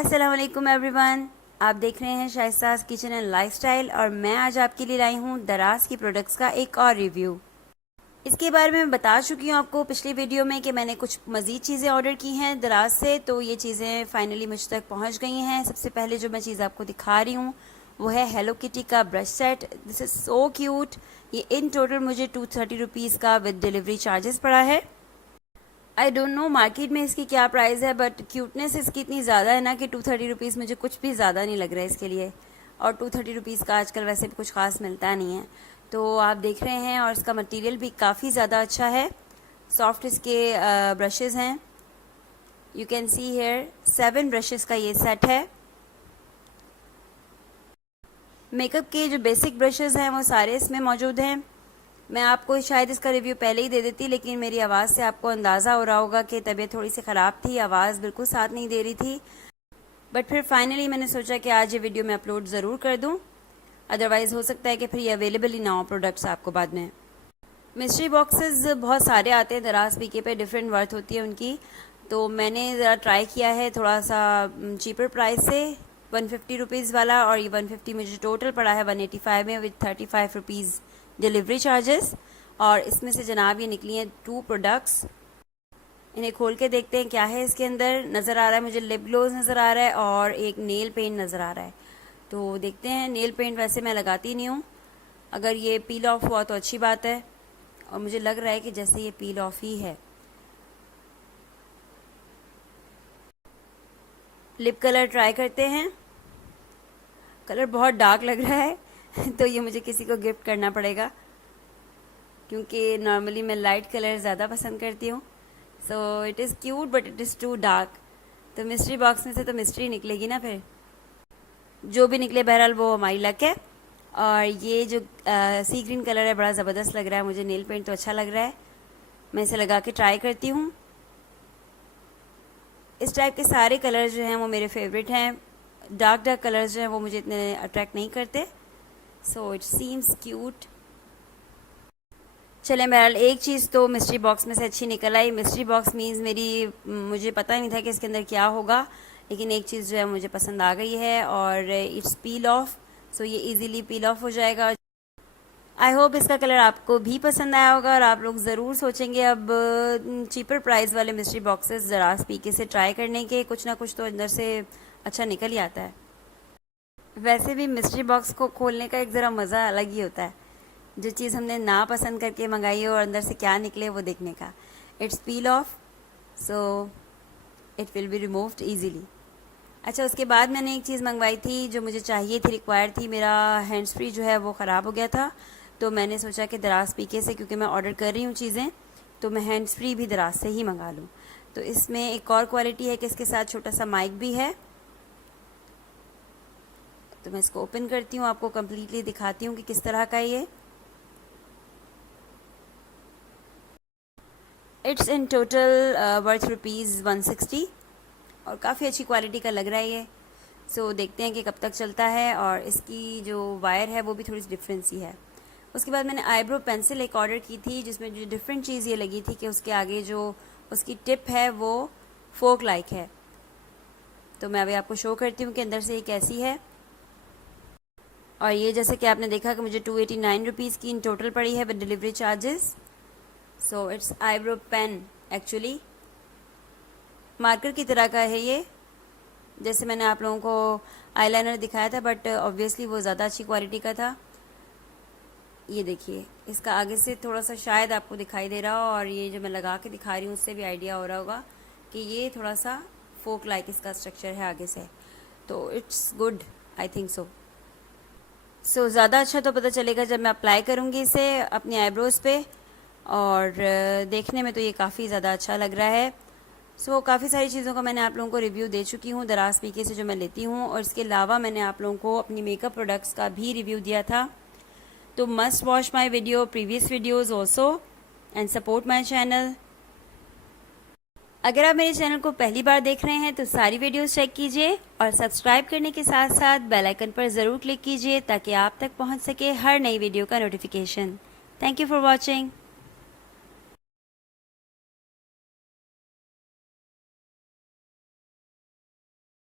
अस्सलाम वालेकुम एवरीवन, आप देख रहे हैं शाइस्ताज़ किचन एंड लाइफस्टाइल और मैं आज आपके लिए लाई हूँ दराज की प्रोडक्ट्स का एक और रिव्यू। इसके बारे में मैं बता चुकी हूँ आपको पिछली वीडियो में कि मैंने कुछ मज़ीद चीज़ें ऑर्डर की हैं दराज से, तो ये चीज़ें फाइनली मुझ तक पहुँच गई हैं। सबसे पहले जो मैं चीज़ आपको दिखा रही हूँ वो है हेलो किटी का brush set. This is so cute. ये इन टोटल मुझे 230 रुपीज़ का विद डिलीवरी चार्जेस पड़ा है। आई डोंट नो मार्केट में इसकी क्या प्राइस है, बट क्यूटनेस इसकी इतनी ज़्यादा है ना कि 230 रुपीज़ मुझे कुछ भी ज़्यादा नहीं लग रहा है इसके लिए। और 230 रुपीज़ का आजकल वैसे भी कुछ खास मिलता नहीं है, तो आप देख रहे हैं। और इसका मटेरियल भी काफ़ी ज़्यादा अच्छा है। सॉफ्ट इसके ब्रशेज़ हैं। You can see here 7 brushes का ये सेट है। मेकअप के जो बेसिक ब्रशेज़ हैं वो सारे इसमें मौजूद हैं। मैं आपको शायद इसका रिव्यू पहले ही दे देती, लेकिन मेरी आवाज़ से आपको अंदाज़ा हो रहा होगा कि तबीयत थोड़ी सी ख़राब थी, आवाज़ बिल्कुल साथ नहीं दे रही थी। बट फिर फाइनली मैंने सोचा कि आज ये वीडियो मैं अपलोड ज़रूर कर दूं, अदरवाइज़ हो सकता है कि फिर ये अवेलेबल ही ना हो प्रोडक्ट्स आपको बाद में। मिस्ट्री बॉक्सेस बहुत सारे आते हैं दराज पीके पे, डिफरेंट वर्थ होती है उनकी। तो मैंने ज़रा ट्राई किया है थोड़ा सा चीपर प्राइस से, 150 रुपीज़ वाला, और ये 150 मुझे टोटल पड़ा है 185 में विद 35 रुपीज़ डिलीवरी चार्जेस। और इसमें से जनाब ये निकली हैं 2 प्रोडक्ट्स। इन्हें खोल के देखते हैं क्या है इसके अंदर। नज़र आ रहा है मुझे लिप ग्लोज नज़र आ रहा है और एक नेल पेंट नज़र आ रहा है, तो देखते हैं। नेल पेंट वैसे मैं लगाती नहीं हूँ, अगर ये पील ऑफ हुआ तो अच्छी बात है, और मुझे लग रहा है कि जैसे ये पील ऑफ ही है। लिप कलर ट्राई करते हैं। कलर बहुत डार्क लग रहा है तो ये मुझे किसी को गिफ्ट करना पड़ेगा, क्योंकि नॉर्मली मैं लाइट कलर ज़्यादा पसंद करती हूँ। So it is cute but it is too dark. तो मिस्ट्री बॉक्स में से तो मिस्ट्री निकलेगी ना, फिर जो भी निकले बहरहाल वो हमारी लक है। और ये जो सी ग्रीन कलर है बड़ा ज़बरदस्त लग रहा है मुझे। नेल पेंट तो अच्छा लग रहा है, मैं इसे लगा के ट्राई करती हूँ। इस टाइप के सारे कलर्स जो हैं वो मेरे फेवरेट हैं। डार्क डार्क कलर्स जो हैं वो मुझे इतने अट्रैक्ट नहीं करते। So it seems cute. चलें, बहरहाल एक चीज़ तो मिस्ट्री बॉक्स में से अच्छी निकल आई। मिस्ट्री बॉक्स मीन्स मुझे पता नहीं था कि इसके अंदर क्या होगा, लेकिन एक चीज़ जो है मुझे पसंद आ गई है, और इट्स पील ऑफ। सो ये इजीली पील ऑफ हो जाएगा। आई होप इसका कलर आपको भी पसंद आया होगा और आप लोग ज़रूर सोचेंगे अब चीपर प्राइस वाले मिस्ट्री बॉक्सेस दराज पीके से ट्राई करने के। कुछ ना कुछ तो अंदर से अच्छा निकल ही आता है। वैसे भी मिस्ट्री बॉक्स को खोलने का एक ज़रा मज़ा अलग ही होता है, जो चीज़ हमने ना पसंद करके मंगाई हो और अंदर से क्या निकले वो देखने का। It's peel of, so it will be removed easily. अच्छा, उसके बाद मैंने एक चीज़ मंगवाई थी जो मुझे चाहिए थी, रिक्वायर्ड थी। मेरा हैंड्स फ्री जो है वो ख़राब हो गया था, तो मैंने सोचा कि दराज पीके से, क्योंकि मैं ऑर्डर कर रही हूँ चीज़ें, तो मैं हैंड्स फ्री भी दराज से ही मंगा लूँ। तो इसमें एक और क्वालिटी है कि इसके साथ छोटा सा माइक भी है। तो मैं इसको ओपन करती हूँ, आपको कम्प्लीटली दिखाती हूँ कि किस तरह का ये। It's in total worth rupees 160 और काफ़ी अच्छी क्वालिटी का लग रहा है ये। सो देखते हैं कि कब तक चलता है। और इसकी जो वायर है वो भी थोड़ी सी डिफरेंट सी है। उसके बाद मैंने आईब्रो पेंसिल एक ऑर्डर की थी, जिसमें जो डिफरेंट चीज़ ये लगी थी कि उसके आगे जो उसकी टिप है वो फोक लाइक है। तो मैं अभी आपको शो करती हूँ कि अंदर से ये कैसी है। और ये जैसे कि आपने देखा कि मुझे 289 रुपीज़ की इन टोटल पड़ी है with delivery charges. So it's eyebrow pen, actually marker की तरह का है ये, जैसे मैंने आप लोगों को आईलाइनर दिखाया था, बट ऑब्वियसली वो ज़्यादा अच्छी क्वालिटी का था। ये देखिए, इसका आगे से थोड़ा सा शायद आपको दिखाई दे रहा हो, और ये जो मैं लगा के दिखा रही हूँ उससे भी आइडिया हो रहा होगा कि ये थोड़ा सा फोक लाइक इसका स्ट्रक्चर है आगे से। तो it's good, I think so ज़्यादा अच्छा तो पता चलेगा जब मैं अप्लाई करूँगी इसे अपनी आईब्रोज़ पे। और देखने में तो ये काफ़ी ज़्यादा अच्छा लग रहा है। सो काफ़ी सारी चीज़ों का मैंने आप लोगों को रिव्यू दे चुकी हूँ दराज पीके से जो मैं लेती हूँ, और इसके अलावा मैंने आप लोगों को अपनी मेकअप प्रोडक्ट्स का भी रिव्यू दिया था। तो must watch my video previous videos also and support my channel. अगर आप मेरे चैनल को पहली बार देख रहे हैं तो सारी वीडियोस चेक कीजिए, और सब्सक्राइब करने के साथ साथ बेल आइकन पर ज़रूर क्लिक कीजिए ताकि आप तक पहुंच सके हर नई वीडियो का notification. Thank you for watching.